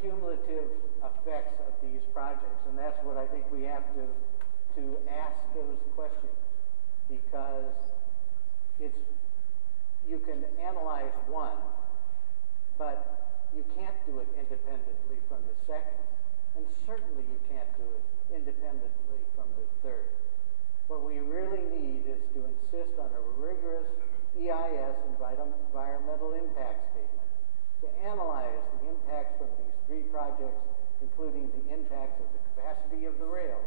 cumulative effects of these projects, and that's what I think we have to ask those questions, because you can analyze one, but you can't do it independently from the second, and certainly you can't do it independently from the third. What we really need is to insist on a rigorous EIS, environmental impact statement, to analyze the impacts from these three projects, including the impacts of the capacity of the rail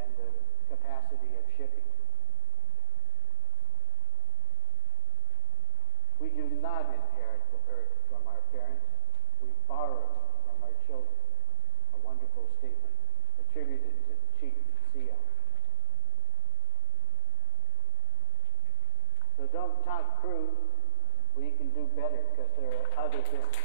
and the capacity of shipping. We do not inherit the earth from our parents. We borrow it from our children. A wonderful statement attributed to Chief Seah. So don't talk crude. We can do better because there are other things.